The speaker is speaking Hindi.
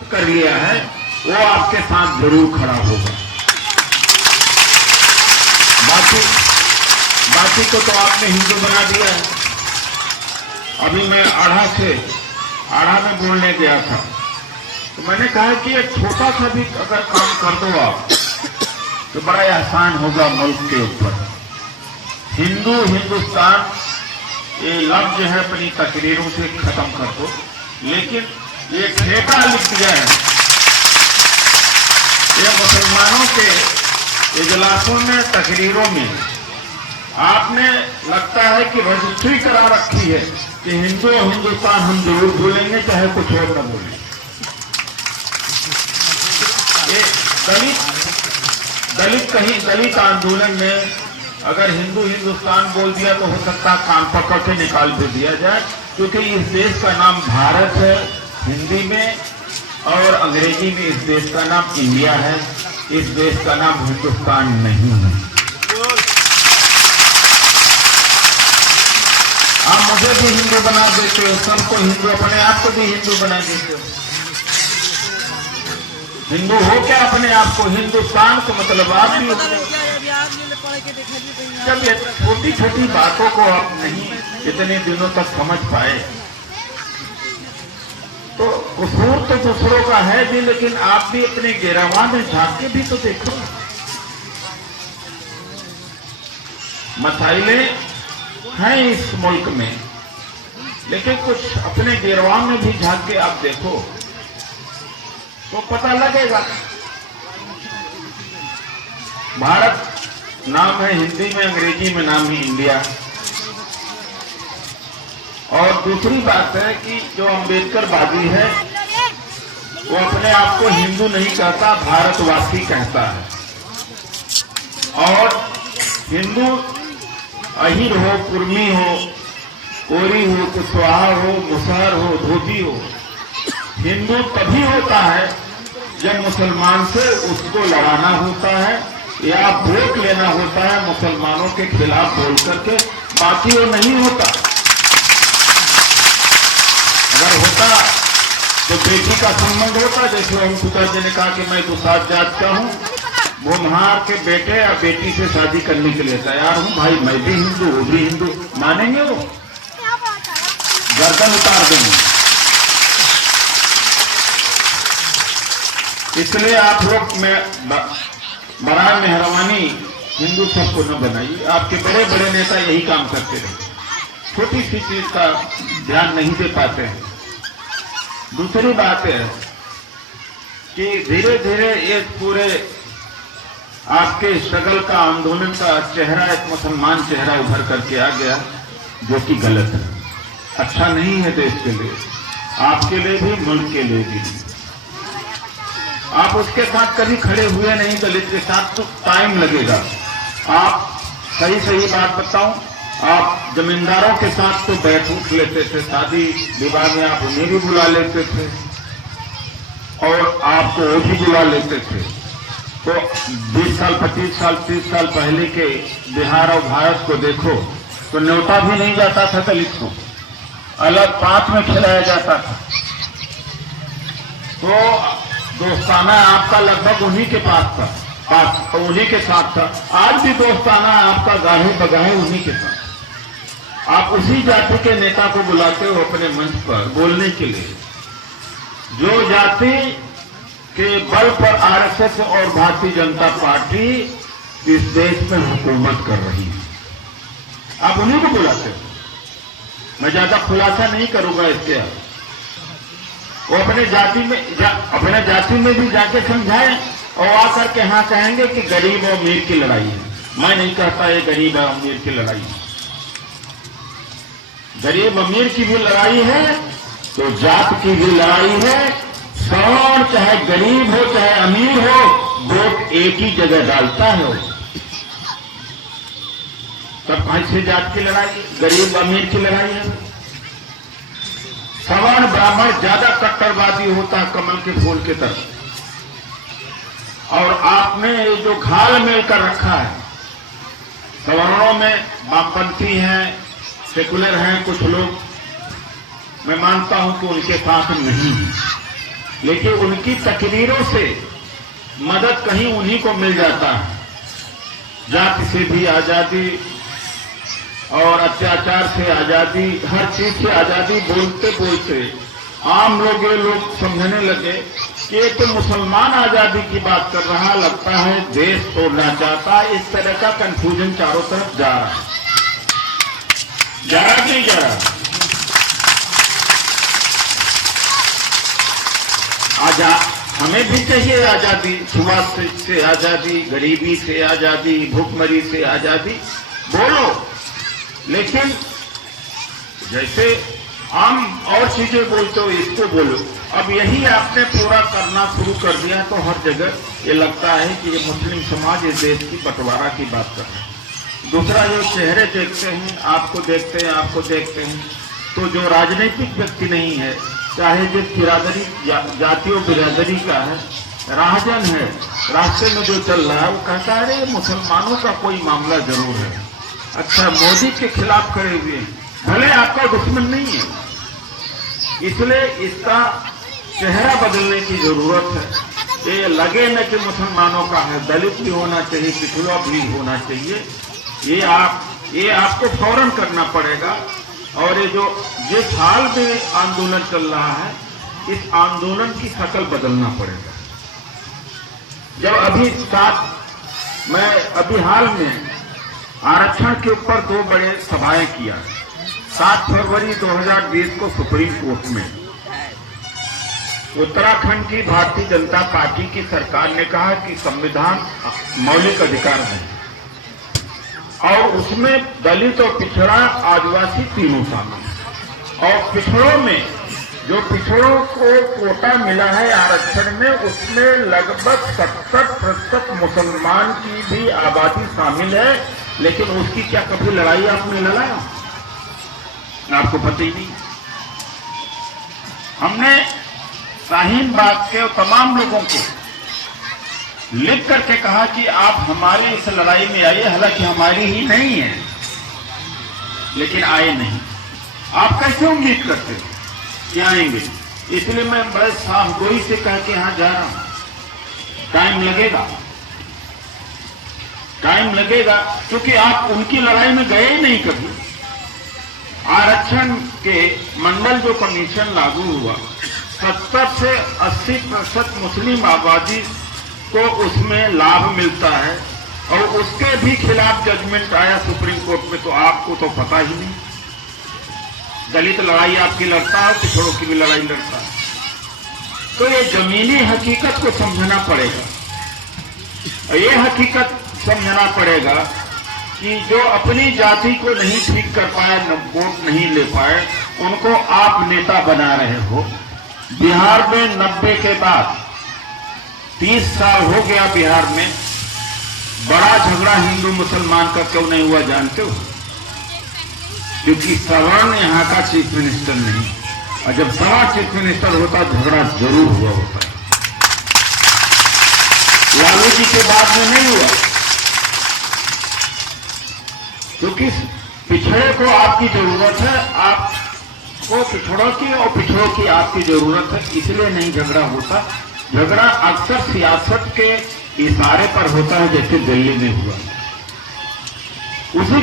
कर लिया है वो आपके साथ जरूर खड़ा होगा। बाकी को तो आपने हिंदू बना दिया है। अभी मैं आढ़ा में बोलने गया था तो मैंने कहा कि एक छोटा सा भी अगर काम कर दो आप तो बड़ा आसान होगा मुल्क के ऊपर। हिंदुस्तान ये लफ्ज है अपनी तकरीरों से खत्म कर दो, लेकिन ये ठेका लिख दिया है। ये मुसलमानों के इजलासों में तकरीरों में आपने लगता है कि रजिस्ट्री करा रखी है कि हिंदुस्तान हम जरूर भूलेंगे चाहे कुछ और न बोलें। दलित आंदोलन में अगर हिंदुस्तान बोल दिया तो हो सकता है कान पकड़ के निकाल भी दिया जाए, क्योंकि इस देश का नाम भारत है हिंदी में और अंग्रेजी में इस देश का नाम इंडिया है। इस देश का नाम हिंदुस्तान नहीं है। आप मुझे भी हिंदू बना देते हो, सबको हिंदू, अपने आप को भी हिंदू बना देते हो। हिंदू हो क्या अपने आप को? हिंदुस्तान को मतलब आप भी जब ये छोटी छोटी बातों को आप नहीं इतने दिनों तक समझ पाए तो कसूर तो दूसरों का है भी, लेकिन आप भी अपने गिरावा में झांक के भी तो देखो। मसाइले हैं इस मुल्क में, लेकिन कुछ अपने गिरवा में भी झांक के आप देखो तो पता लगेगा। भारत नाम है हिंदी में, अंग्रेजी में नाम है इंडिया। और दूसरी बात है कि जो अम्बेडकरवादी है वो अपने आप को हिंदू नहीं कहता, भारतवासी कहता है। और हिंदू अहिर हो, कुर्मी हो, कोरी हो, कुशवाहा हो, मुसहर हो, धोबी हो, हिंदू तभी होता है जब मुसलमान से उसको लड़ाना होता है या वोट लेना होता है मुसलमानों के खिलाफ बोल करके, बाकी वो नहीं होता। अगर होता तो बेटी का संबंध होता, जैसे हम पिताजी ने कहा कि मैं दुसाध जात का हूं, भूमहार के बेटे या बेटी से शादी करने के लिए तैयार हूं, भाई मैं भी हिंदू वो भी हिंदू, मानेंगे वो? गर्दन उतार देंगे। इसलिए आप लोग बराए मेहरबानी हिंदू सबको न बनाइए। आपके बड़े बड़े नेता यही काम करते रहे, छोटी सी चीज का ध्यान नहीं दे पाते हैं। दूसरी बात है कि धीरे धीरे ये पूरे आपके स्ट्रगल का, आंदोलन का चेहरा एक मुसलमान चेहरा उभर करके आ गया, जो कि गलत है, अच्छा नहीं है देश के लिए, आपके लिए भी, मुल्क के लिए भी। आप उसके साथ कभी खड़े हुए नहीं, दलित के साथ तो टाइम लगेगा। आप सही बात बताऊं, आप जमींदारों के साथ तो बैठ उठ लेते थे, शादी विवाह में आप उन्हें भी बुला लेते थे और आपको वो भी बुला लेते थे। तो 20 साल, 25 साल, 30 साल पहले के बिहार और भारत को देखो तो न्योता भी नहीं जाता था दलित को, अलग पात में खिलाया जाता था। तो दोस्ताना आपका लगभग उन्हीं के पास था, उन्हीं के साथ था। आज भी दोस्ताना आपका गाढ़े बगाहे उन्हीं के साथ। आप उसी जाति के नेता को बुलाते हो अपने मंच पर बोलने के लिए, जो जाति के बल पर आरएसएस और भारतीय जनता पार्टी इस देश में हुकूमत कर रही है। आप उन्हीं को बुलाते हो। मैं ज्यादा खुलासा नहीं करूंगा इसके। वो अपने जाति में भी जाके समझाएं और आकर के हाँ कहेंगे कि गरीब और अमीर की लड़ाई है। मैं नहीं कहता ये गरीब और अमीर की लड़ाई है, गरीब अमीर की भी लड़ाई है तो जात की भी लड़ाई है। सवर्ण चाहे गरीब हो चाहे अमीर हो, वोट एक ही जगह डालता है। तब कौन सी जात की लड़ाई है? गरीब अमीर की लड़ाई है। सवर्ण ब्राह्मण ज्यादा कट्टरवादी होता है कमल के फूल की तरफ, और आपने ये जो घाल मेल कर रखा है, सवर्णों में वामपंथी हैं, सेकुलर हैं कुछ लोग, मैं मानता हूं कि उनके साथ नहीं है, लेकिन उनकी तकरीरों से मदद कहीं उन्हीं को मिल जाता है। जाति से भी आजादी और अत्याचार से आजादी, हर चीज से आजादी बोलते बोलते आम ये लोग समझने लगे कि ये तो मुसलमान आजादी की बात कर रहा, लगता है देश तोड़ना चाहता। इस तरह का कंफ्यूजन चारों तरफ जा रहा है। जा रहा नहीं जा रहा? हमें भी चाहिए आजादी, छुआछूत से आजादी, गरीबी से आजादी, भूखमरी से आजादी, बोलो। लेकिन जैसे आम और चीजें बोलते हो, इसको बोलो। अब यही आपने पूरा करना शुरू कर दिया तो हर जगह ये लगता है कि ये मुस्लिम समाज इस देश की बंटवारा की बात कर रहा है। दूसरा, जो चेहरे देखते हैं, आपको देखते हैं, तो जो राजनीतिक व्यक्ति नहीं है, चाहे जिस बिरादरी जाति और बिरादरी का है, राहजन है, रास्ते में जो चल रहा है, वो कहता है अरे मुसलमानों का कोई मामला जरूर है। अच्छा, मोदी के खिलाफ खड़े हुए हैं, भले आपका दुश्मन नहीं है, इसलिए इसका चेहरा बदलने की जरूरत है। ये लगे न कि मुसलमानों का है, दलित भी होना चाहिए, पिछड़ा भी होना चाहिए। ये आपको फौरन करना पड़ेगा। और ये जो जिस हाल में आंदोलन चल रहा है, इस आंदोलन की शक्ल बदलना पड़ेगा। जब मैं हाल में आरक्षण के ऊपर 2 बड़े सभाएं किया। 7 फरवरी 2020 को सुप्रीम कोर्ट में उत्तराखंड की भारतीय जनता पार्टी की सरकार ने कहा कि संविधान मौलिक अधिकार है और उसमें दलित और पिछड़ा, आदिवासी तीनों शामिल। और पिछड़ों में जो पिछड़ों को कोटा मिला है आरक्षण में, उसमें लगभग 70% मुसलमान की भी आबादी शामिल है। लेकिन उसकी क्या कभी लड़ाई आपने लड़ा? आपको पता ही नहीं। हमने शाहीन बाग के तमाम लोगों को लिख करके कहा कि आप हमारे इस लड़ाई में आइए, हालांकि हमारी ही नहीं है, लेकिन आए नहीं। आप कैसे उम्मीद करते हो कि आएंगे? इसलिए मैं बड़े सावधानी से कह के यहां जा रहा हूं। टाइम लगेगा क्योंकि आप उनकी लड़ाई में गए ही नहीं कभी। आरक्षण के मंडल जो कमीशन लागू हुआ, 70 से 80% मुस्लिम आबादी को उसमें लाभ मिलता है और उसके भी खिलाफ जजमेंट आया सुप्रीम कोर्ट में, तो आपको तो पता ही नहीं। दलित लड़ाई आपकी लड़ता है, पिछड़ों की भी लड़ाई लड़ता है। तो ये जमीनी हकीकत को समझना पड़ेगा। ये हकीकत समझना पड़ेगा कि जो अपनी जाति को नहीं ठीक कर पाए, वोट नहीं ले पाए, उनको आप नेता बना रहे हो। बिहार में 90 के बाद 30 साल हो गया बिहार में, बड़ा झगड़ा हिंदू मुसलमान का क्यों नहीं हुआ जानते हो? क्योंकि सवर्ण यहाँ का चीफ मिनिस्टर नहीं, और जब सवर्ण चीफ मिनिस्टर होता झगड़ा जरूर हुआ होता। लालू जी के बाद में नहीं हुआ, क्योंकि पिछड़े को आपकी जरूरत है, आपको पिछड़ों की और पिछड़ों की आपकी जरूरत है, इसलिए नहीं झगड़ा होता। झगड़ा अक्सर सियासत के इशारे पर होता है, जैसे दिल्ली में हुआ। उसी